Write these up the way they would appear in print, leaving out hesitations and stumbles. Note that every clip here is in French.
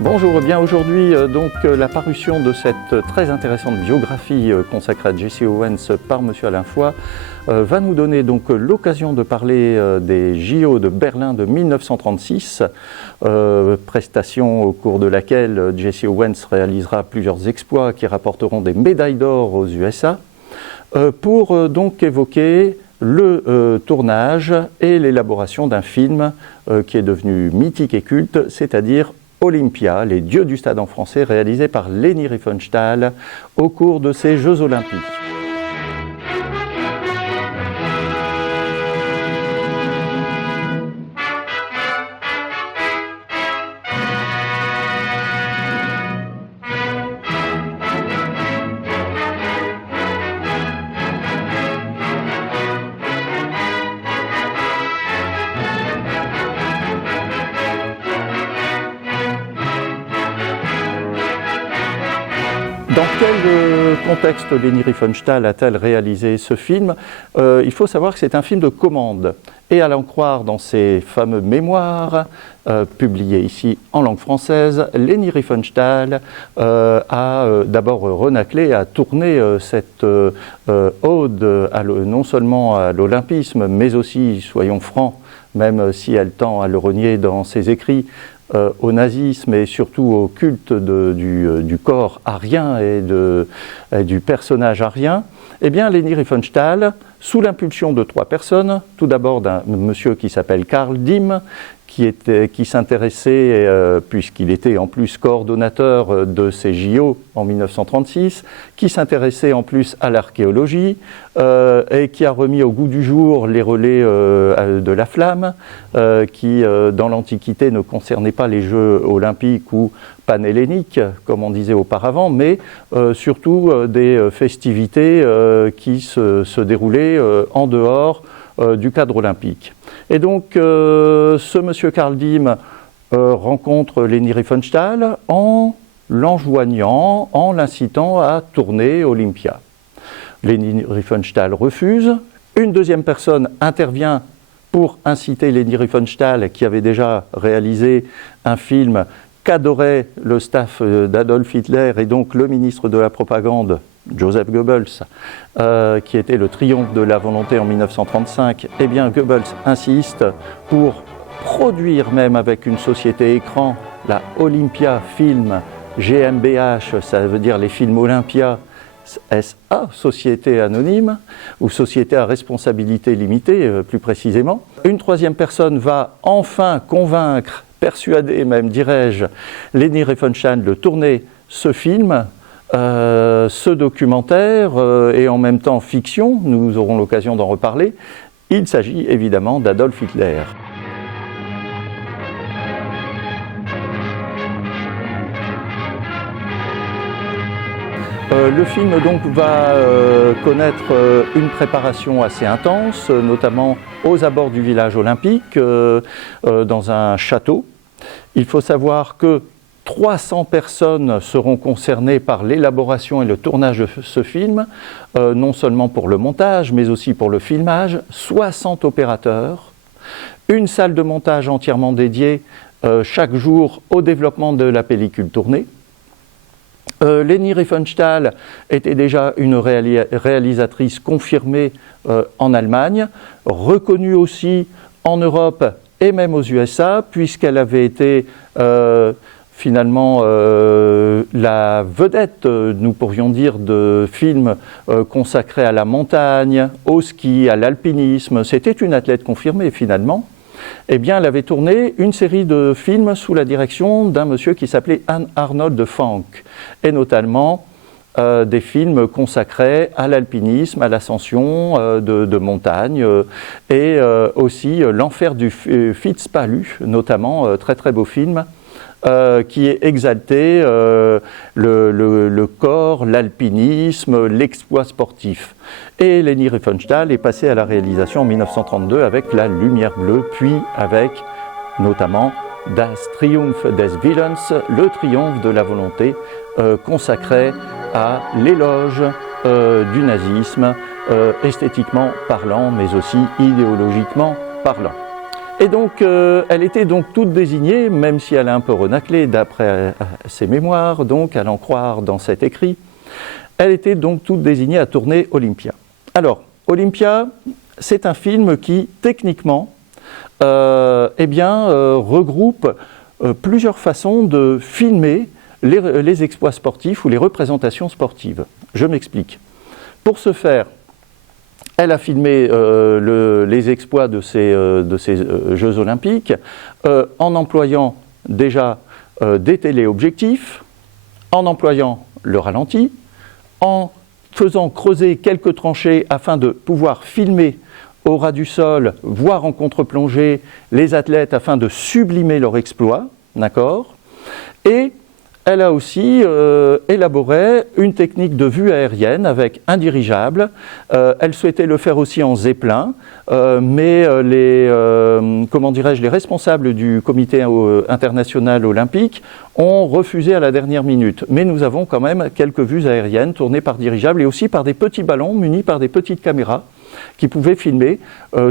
Bonjour, bien aujourd'hui la parution de cette très intéressante biographie consacrée à Jesse Owens par M. Alain Foy va nous donner donc l'occasion de parler des JO de Berlin de 1936, prestation au cours de laquelle Jesse Owens réalisera plusieurs exploits qui rapporteront des médailles d'or aux USA, pour donc évoquer le tournage et l'élaboration d'un film qui est devenu mythique et culte, c'est-à-dire Olympia, les dieux du stade en français, réalisé par Leni Riefenstahl au cours de ces Jeux Olympiques. Dans quel contexte Leni Riefenstahl a-t-elle réalisé ce film ? Il faut savoir que c'est un film de commande. Et à l'en croire dans ses fameux mémoires, publiés ici en langue française, Leni Riefenstahl a d'abord renâclé, a tourné cette ode non seulement à l'olympisme, mais aussi, soyons francs, même si elle tend à le renier dans ses écrits, au nazisme et surtout au culte du corps arien et du personnage arien, eh bien Leni Riefenstahl, sous l'impulsion de trois personnes, tout d'abord d'un monsieur qui s'appelle Karl Diem, qui s'intéressait, puisqu'il était en plus coordonnateur de ces JO en 1936, qui s'intéressait en plus à l'archéologie et qui a remis au goût du jour les relais de la flamme, qui dans l'Antiquité ne concernaient pas les Jeux olympiques ou panhelléniques, comme on disait auparavant, mais surtout des festivités qui se déroulaient en dehors du cadre olympique. Et donc, ce monsieur Karl Diem rencontre Leni Riefenstahl en l'enjoignant, en l'incitant à tourner Olympia. Leni Riefenstahl refuse. Une deuxième personne intervient pour inciter Leni Riefenstahl, qui avait déjà réalisé un film qu'adorait le staff d'Adolf Hitler et donc le ministre de la propagande, Joseph Goebbels, qui était le triomphe de la volonté en 1935, eh bien Goebbels insiste pour produire même avec une société écran, la Olympia Film GmbH, ça veut dire les films Olympia SA, société anonyme, ou société à responsabilité limitée plus précisément. Une troisième personne va enfin convaincre, persuader même, dirais-je, Leni Riefenstahl de tourner ce film, ce documentaire et en même temps fiction, nous aurons l'occasion d'en reparler. Il s'agit évidemment d'Adolf Hitler. Le film donc va connaître une préparation assez intense, notamment aux abords du village olympique, dans un château. Il faut savoir que 300 personnes seront concernées par l'élaboration et le tournage de ce film, non seulement pour le montage, mais aussi pour le filmage, 60 opérateurs, une salle de montage entièrement dédiée chaque jour au développement de la pellicule tournée. Leni Riefenstahl était déjà une réalisatrice confirmée en Allemagne, reconnue aussi en Europe et même aux USA, puisqu'elle avait été finalement la vedette, nous pourrions dire, de films consacrés à la montagne, au ski, à l'alpinisme. C'était une athlète confirmée finalement. Eh bien, elle avait tourné une série de films sous la direction d'un monsieur qui s'appelait Arnold Fanck, et notamment des films consacrés à l'alpinisme, à l'ascension de montagne, et aussi L'enfer du Fitzpalu, notamment, très très beau film, qui est exalté le corps, l'alpinisme, l'exploit sportif. Et Leni Riefenstahl est passé à la réalisation en 1932 avec La Lumière bleue, puis avec notamment Das Triumph des Willens, le triomphe de la volonté, consacré à l'éloge du nazisme, esthétiquement parlant, mais aussi idéologiquement parlant. Et donc, elle était donc toute désignée, même si elle a un peu renaclé d'après ses mémoires, donc à l'en croire dans cet écrit, elle était donc toute désignée à tourner Olympia. Alors, Olympia, c'est un film qui, techniquement, regroupe plusieurs façons de filmer les exploits sportifs ou les représentations sportives. Je m'explique. Pour ce faire, elle a filmé les exploits de ces Jeux olympiques en employant déjà des téléobjectifs, en employant le ralenti, en faisant creuser quelques tranchées afin de pouvoir filmer au ras du sol, voire en contre-plongée, les athlètes afin de sublimer leur exploit, d'accord ? Et elle a aussi élaboré une technique de vue aérienne avec un dirigeable. Elle souhaitait le faire aussi en zeppelin, mais les responsables du comité international olympique ont refusé à la dernière minute. Mais nous avons quand même quelques vues aériennes tournées par dirigeable et aussi par des petits ballons munis par des petites caméras qui pouvaient filmer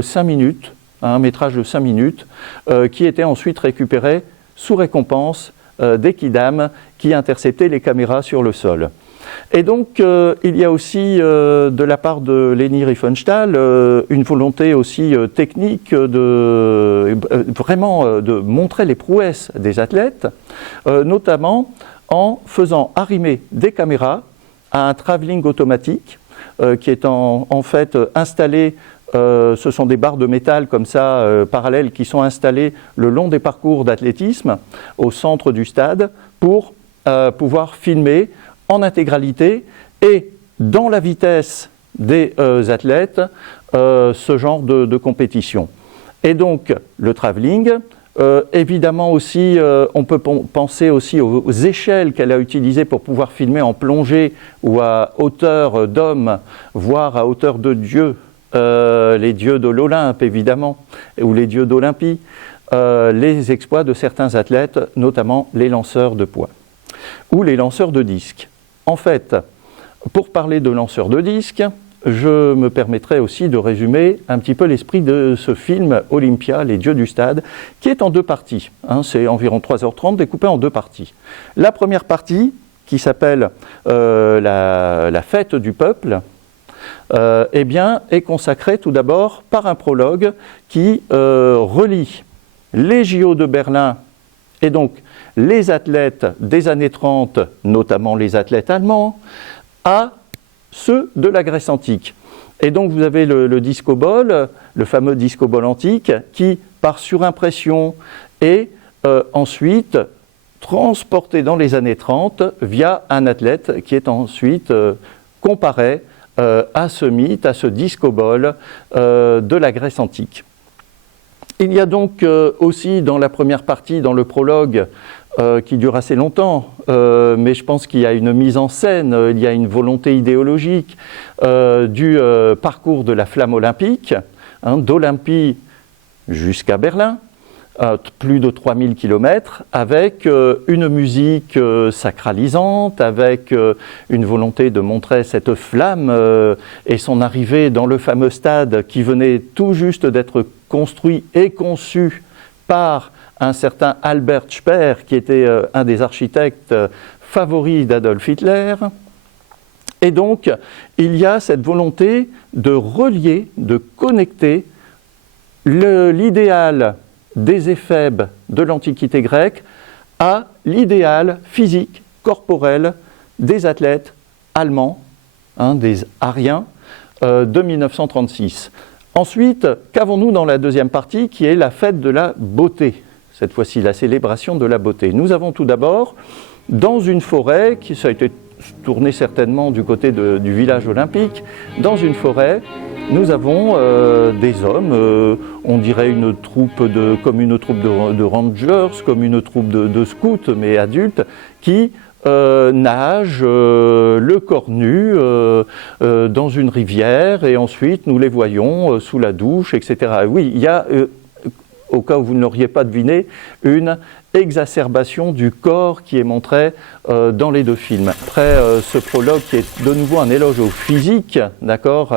5 minutes, un métrage de 5 minutes, qui était ensuite récupéré sous récompense des kidam qui interceptaient les caméras sur le sol. Et donc, il y a aussi, de la part de Leni Riefenstahl, une volonté aussi technique de montrer les prouesses des athlètes, notamment en faisant arrimer des caméras à un travelling automatique qui est en fait installé. Ce sont des barres de métal comme ça, parallèles, qui sont installées le long des parcours d'athlétisme au centre du stade pour pouvoir filmer en intégralité et dans la vitesse des athlètes ce genre de compétition. Et donc le travelling, évidemment aussi, on peut penser aussi aux échelles qu'elle a utilisées pour pouvoir filmer en plongée ou à hauteur d'homme, voire à hauteur de Dieu. Les dieux de l'Olympe, évidemment, ou les dieux d'Olympie, les exploits de certains athlètes, notamment les lanceurs de poids, ou les lanceurs de disques. En fait, pour parler de lanceurs de disques, je me permettrai aussi de résumer un petit peu l'esprit de ce film Olympia, les dieux du stade, qui est en 2 parties. C'est environ 3h30, découpé en 2 parties. La première partie, qui s'appelle la fête du peuple, est consacré tout d'abord par un prologue qui relie les JO de Berlin et donc les athlètes des années 30, notamment les athlètes allemands, à ceux de la Grèce antique. Et donc vous avez le disco-ball, le fameux disco-ball antique, qui par surimpression est ensuite transporté dans les années 30 via un athlète qui est ensuite comparé à ce mythe, à ce disco-ball de la Grèce antique. Il y a donc aussi dans la première partie, dans le prologue, qui dure assez longtemps, mais je pense qu'il y a une mise en scène, il y a une volonté idéologique du parcours de la flamme olympique, d'Olympie jusqu'à Berlin, plus de 3000 km, avec une musique sacralisante, avec une volonté de montrer cette flamme et son arrivée dans le fameux stade qui venait tout juste d'être construit et conçu par un certain Albert Speer, qui était un des architectes favoris d'Adolf Hitler. Et donc, il y a cette volonté de relier, de connecter l'idéal des éphèbes de l'Antiquité grecque à l'idéal physique, corporel des athlètes allemands, des Ariens, de 1936. Ensuite, qu'avons-nous dans la deuxième partie, qui est la fête de la beauté ? Cette fois-ci, la célébration de la beauté. Nous avons tout d'abord, dans une forêt, ça a été tourné certainement du côté du village olympique. Dans une forêt, nous avons des hommes, on dirait comme une troupe de rangers, comme une troupe de scouts, mais adultes, qui nagent le corps nu dans une rivière, et ensuite nous les voyons sous la douche, etc. Et oui, il y a, au cas où vous ne l'auriez pas deviné, une exacerbation du corps qui est montrée dans les deux films. Après ce prologue qui est de nouveau un éloge au physique, d'accord,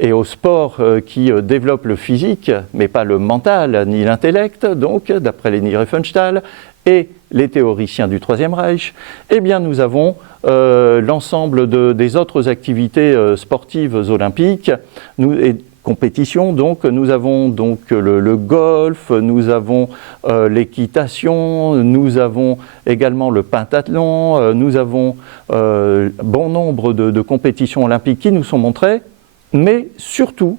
et au sport qui développe le physique, mais pas le mental ni l'intellect, donc d'après Leni Riefenstahl et les théoriciens du Troisième Reich, eh bien nous avons l'ensemble des autres activités sportives olympiques, compétition, donc nous avons donc le golf, nous avons l'équitation, nous avons également le pentathlon, nous avons bon nombre de compétitions olympiques qui nous sont montrées, mais surtout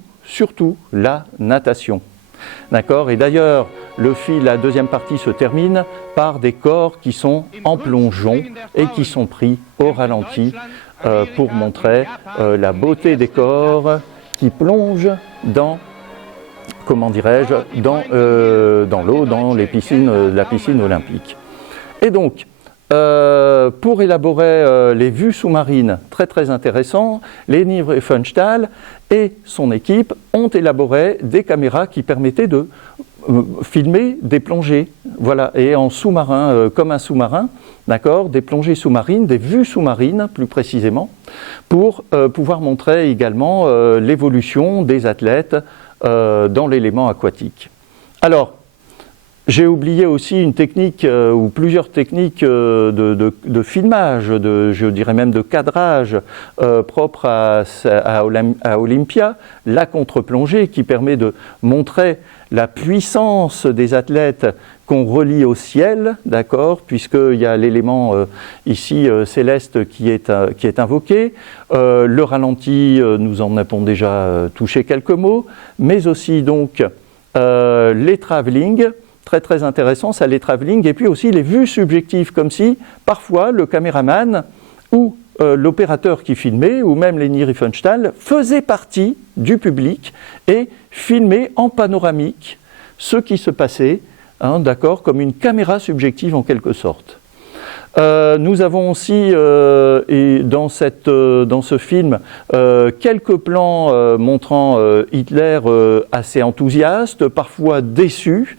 la natation. D'accord ? Et d'ailleurs, la deuxième partie se termine par des corps qui sont en plongeon et qui sont pris au ralenti pour montrer la beauté des corps qui plongent dans, comment dirais-je, dans l'eau, dans la piscine olympique. Et donc, pour élaborer les vues sous-marines, très intéressant, Leni Riefenstahl et son équipe ont élaboré des caméras qui permettaient de filmer des plongées, voilà, et en sous-marin, comme un sous-marin, d'accord, des plongées sous-marines, des vues sous-marines plus précisément, pour pouvoir montrer également l'évolution des athlètes dans l'élément aquatique. Alors, j'ai oublié aussi une technique ou plusieurs techniques de filmage, je dirais même de cadrage propre à Olympia, la contre-plongée qui permet de montrer la puissance des athlètes qu'on relie au ciel, d'accord, puisqu'il y a l'élément ici céleste qui est invoqué. Le ralenti, nous en avons déjà touché quelques mots, mais aussi donc les travelling, très intéressant, ça, les travelling, et puis aussi les vues subjectives, comme si parfois le caméraman ou l'opérateur qui filmait, ou même Leni Riefenstahl, faisait partie du public et filmait en panoramique ce qui se passait, hein, d'accord, comme une caméra subjective en quelque sorte. Nous avons aussi dans ce film quelques plans montrant Hitler assez enthousiaste, parfois déçu,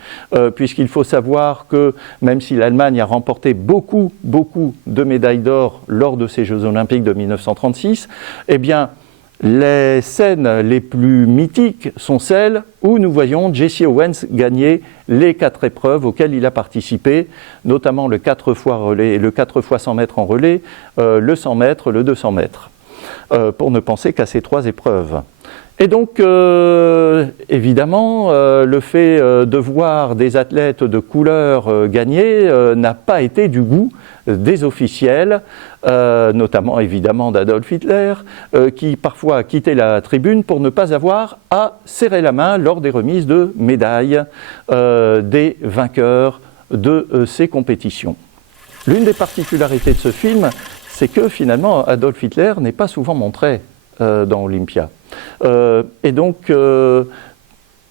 puisqu'il faut savoir que même si l'Allemagne a remporté beaucoup de médailles d'or lors de ces Jeux Olympiques de 1936, eh bien les scènes les plus mythiques sont celles où nous voyons Jesse Owens gagner les 4 épreuves auxquelles il a participé, notamment le 4 fois relais, le 4 fois 100 mètres en relais, le 100 mètres, le 200 mètres, pour ne penser qu'à ces 3 épreuves. Et donc, évidemment, le fait de voir des athlètes de couleur gagner n'a pas été du goût des officiels, notamment évidemment d'Adolf Hitler, qui parfois a quitté la tribune pour ne pas avoir à serrer la main lors des remises de médailles des vainqueurs de ces compétitions. L'une des particularités de ce film, c'est que finalement Adolf Hitler n'est pas souvent montré dans Olympia. Et donc,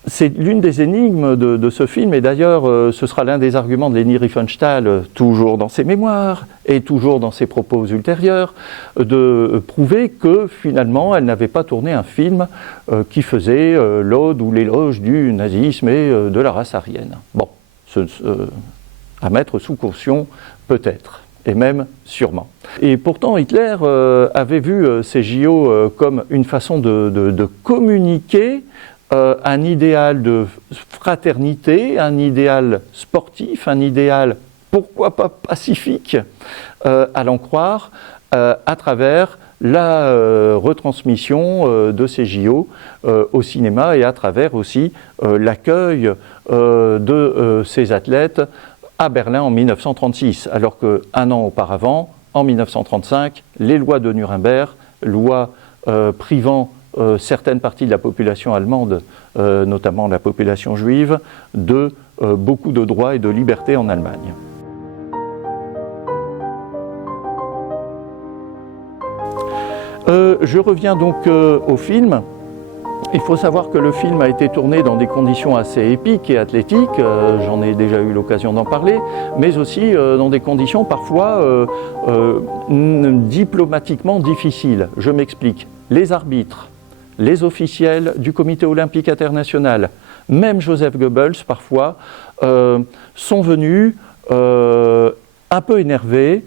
c'est l'une des énigmes de ce film, et d'ailleurs ce sera l'un des arguments de Leni Riefenstahl, toujours dans ses mémoires et toujours dans ses propos ultérieurs, de prouver que finalement elle n'avait pas tourné un film qui faisait l'ode ou l'éloge du nazisme et de la race aryenne. Bon, à mettre sous caution peut-être, et même sûrement. Et pourtant Hitler avait vu ces JO comme une façon de communiquer un idéal de fraternité, un idéal sportif, un idéal, pourquoi pas pacifique, à l'en croire, à travers la retransmission de ces JO au cinéma, et à travers aussi l'accueil de ces athlètes à Berlin en 1936, alors qu'un an auparavant, en 1935, les lois de Nuremberg, lois privant certaines parties de la population allemande, notamment la population juive, de beaucoup de droits et de libertés en Allemagne. Je reviens donc au film. Il faut savoir que le film a été tourné dans des conditions assez épiques et athlétiques, j'en ai déjà eu l'occasion d'en parler, mais aussi dans des conditions parfois diplomatiquement difficiles. Je m'explique. Les arbitres, les officiels du Comité olympique international, même Joseph Goebbels parfois, sont venus un peu énervés,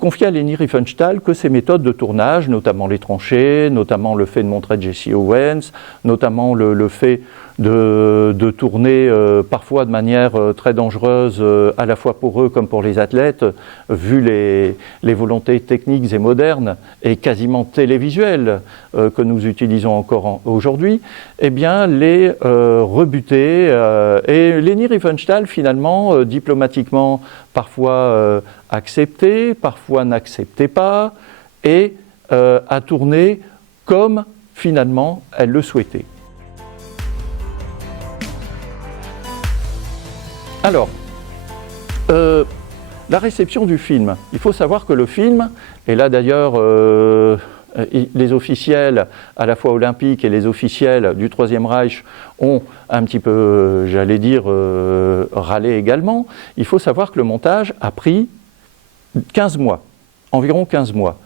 confier à Leni Riefenstahl que ses méthodes de tournage, notamment les tranchées, notamment le fait de montrer Jesse Owens, notamment le fait de tourner parfois de manière très dangereuse à la fois pour eux comme pour les athlètes, vu les volontés techniques et modernes et quasiment télévisuelles que nous utilisons encore aujourd'hui, eh bien les rebuter. Et Leni Riefenstahl finalement, diplomatiquement, parfois acceptait, parfois n'acceptait pas, et a tourné comme finalement elle le souhaitait. Alors, la réception du film. Il faut savoir que le film, et là d'ailleurs les officiels à la fois olympiques et les officiels du Troisième Reich ont un petit peu, j'allais dire, râlé également. Il faut savoir que le montage a pris 15 mois. Environ 15 mois.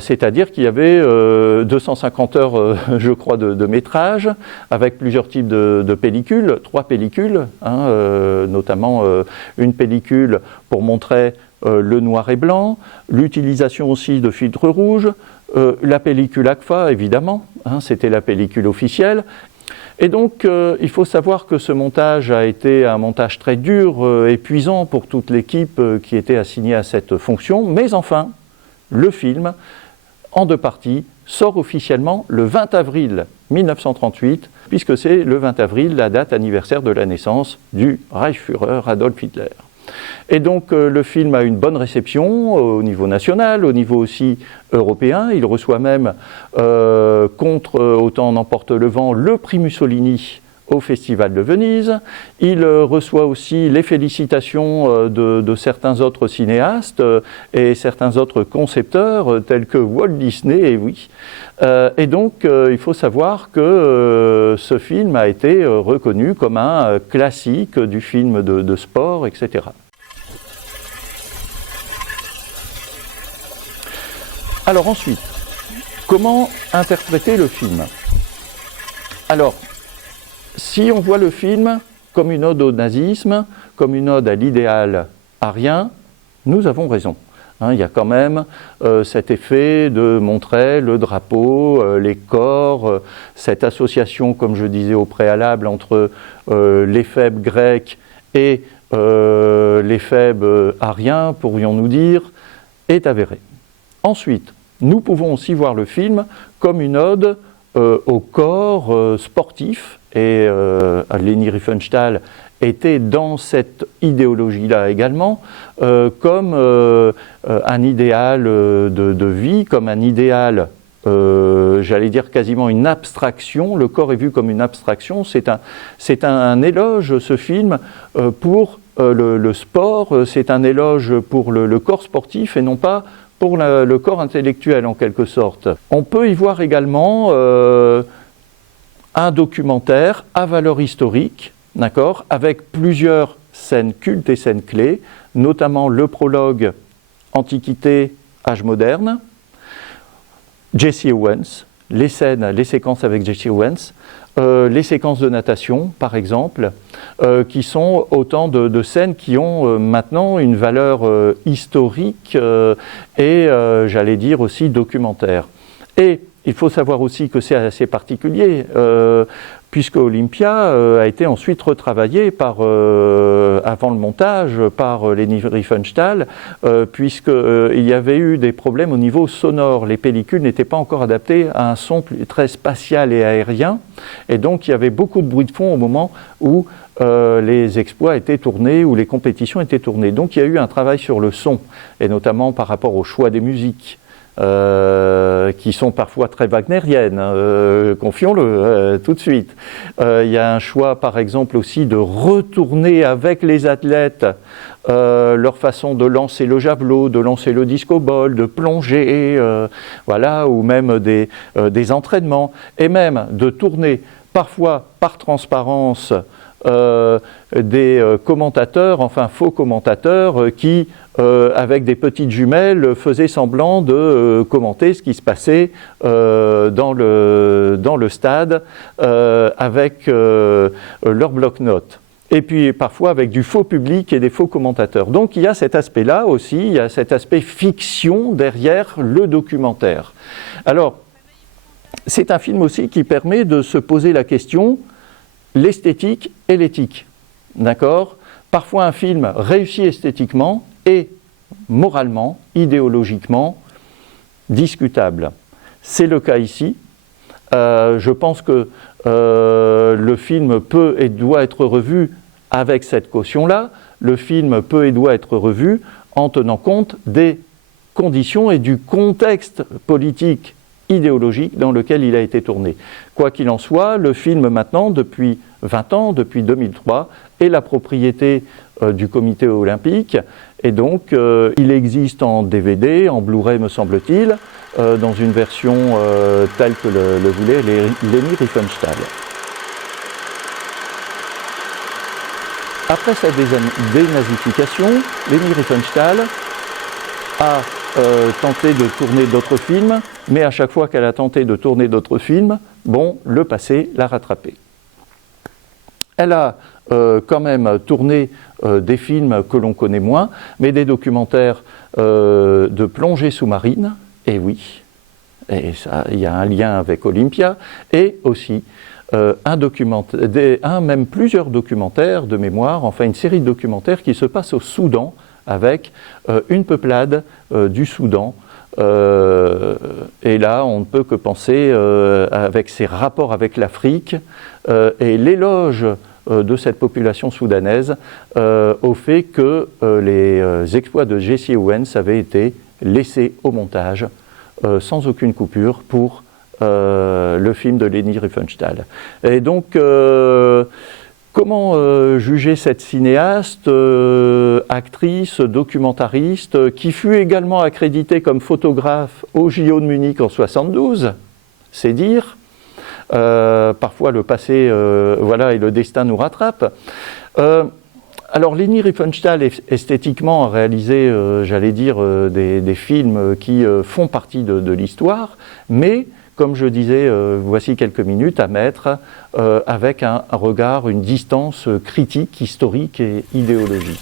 C'est-à-dire qu'il y avait 250 heures, je crois, de métrage, avec plusieurs types de pellicules, 3 pellicules, notamment une pellicule pour montrer le noir et blanc, l'utilisation aussi de filtres rouges, la pellicule Agfa, évidemment, c'était la pellicule officielle. Et donc, il faut savoir que ce montage a été un montage très dur, épuisant pour toute l'équipe qui était assignée à cette fonction, mais enfin, le film, en 2 parties, sort officiellement le 20 avril 1938, puisque c'est le 20 avril la date anniversaire de la naissance du Reichsführer Adolf Hitler. Et donc le film a une bonne réception au niveau national, au niveau aussi européen. Il reçoit même, contre Autant n'emporte le vent, le prix Mussolini au Festival de Venise. Il reçoit aussi les félicitations de certains autres cinéastes et certains autres concepteurs tels que Walt Disney, et oui. Et donc il faut savoir que ce film a été reconnu comme un classique du film de sport, etc. Alors ensuite, comment interpréter le film ? Alors, si on voit le film comme une ode au nazisme, comme une ode à l'idéal arien, nous avons raison. Il y a quand même cet effet de montrer le drapeau, les corps, cette association, comme je disais au préalable, entre l'éphèbe grec et l'éphèbe arien, pourrions-nous dire, est avérée. Ensuite, nous pouvons aussi voir le film comme une ode au corps sportif, et Leni Riefenstahl était dans cette idéologie-là également, comme un idéal de vie, comme un idéal, j'allais dire quasiment une abstraction. Le corps est vu comme une abstraction. C'est un éloge, ce film, pour le sport, c'est un éloge pour le corps sportif et non pas pour le corps intellectuel en quelque sorte. On peut y voir également un documentaire à valeur historique, d'accord, avec plusieurs scènes cultes et scènes clés, notamment le prologue Antiquité, âge moderne, Jesse Owens, les séquences avec Jesse Owens, les séquences de natation, par exemple, qui sont autant de scènes qui ont maintenant une valeur historique et, j'allais dire, aussi documentaire. Et il faut savoir aussi que c'est assez particulier, puisque Olympia a été ensuite retravaillé avant le montage par Leni Riefenstahl, puisqu'il y avait eu des problèmes au niveau sonore. Les pellicules n'étaient pas encore adaptées à un son très spatial et aérien, et donc il y avait beaucoup de bruit de fond au moment où les exploits étaient tournés, où les compétitions étaient tournées. Donc il y a eu un travail sur le son, et notamment par rapport au choix des musiques. Qui sont parfois très wagnériennes, confions-le tout de suite. Il y a un choix par exemple aussi de retourner avec les athlètes leur façon de lancer le javelot, de lancer le disco-ball, de plonger, voilà, ou même des entraînements, et même de tourner parfois par transparence des commentateurs, enfin faux commentateurs, qui, avec des petites jumelles, faisaient semblant de commenter ce qui se passait dans le stade avec leur bloc-notes. Et puis parfois avec du faux public et des faux commentateurs. Donc il y a cet aspect-là aussi, il y a cet aspect fiction derrière le documentaire. Alors, c'est un film aussi qui permet de se poser la question, l'esthétique et l'éthique. D'accord ? Parfois un film réussit esthétiquement et moralement, idéologiquement, discutable. C'est le cas ici. Je pense que le film peut et doit être revu avec cette caution-là. Le film peut et doit être revu en tenant compte des conditions et du contexte politique, idéologique dans lequel il a été tourné. Quoi qu'il en soit, le film maintenant, depuis 20 ans, depuis 2003, est la propriété du comité olympique et donc il existe en DVD, en Blu-ray me semble-t-il, dans une version telle que le voulait Leni Riefenstahl. Après sa dénazification, Leni Riefenstahl a tenté de tourner d'autres films, mais à chaque fois qu'elle a tenté de tourner d'autres films, bon, le passé l'a rattrapée. Elle a quand même tourné des films que l'on connaît moins, mais des documentaires de plongée sous-marine, et oui, et ça, il y a un lien avec Olympia, et aussi même plusieurs documentaires de mémoire, enfin une série de documentaires qui se passent au Soudan, avec une peuplade du Soudan. Et là, on ne peut que penser, avec ses rapports avec l'Afrique et l'éloge de cette population soudanaise, au fait que les exploits de Jesse Owens avaient été laissés au montage sans aucune coupure pour le film de Leni Riefenstahl. Et donc, comment juger cette cinéaste, actrice, documentariste, qui fut également accréditée comme photographe au JO de Munich en 1972, c'est dire. Parfois le passé voilà, et le destin nous rattrape. Alors Leni Riefenstahl esthétiquement a réalisé, j'allais dire, des films qui font partie de l'histoire, mais comme je disais voici quelques minutes, à mettre avec un regard, une distance critique, historique et idéologique.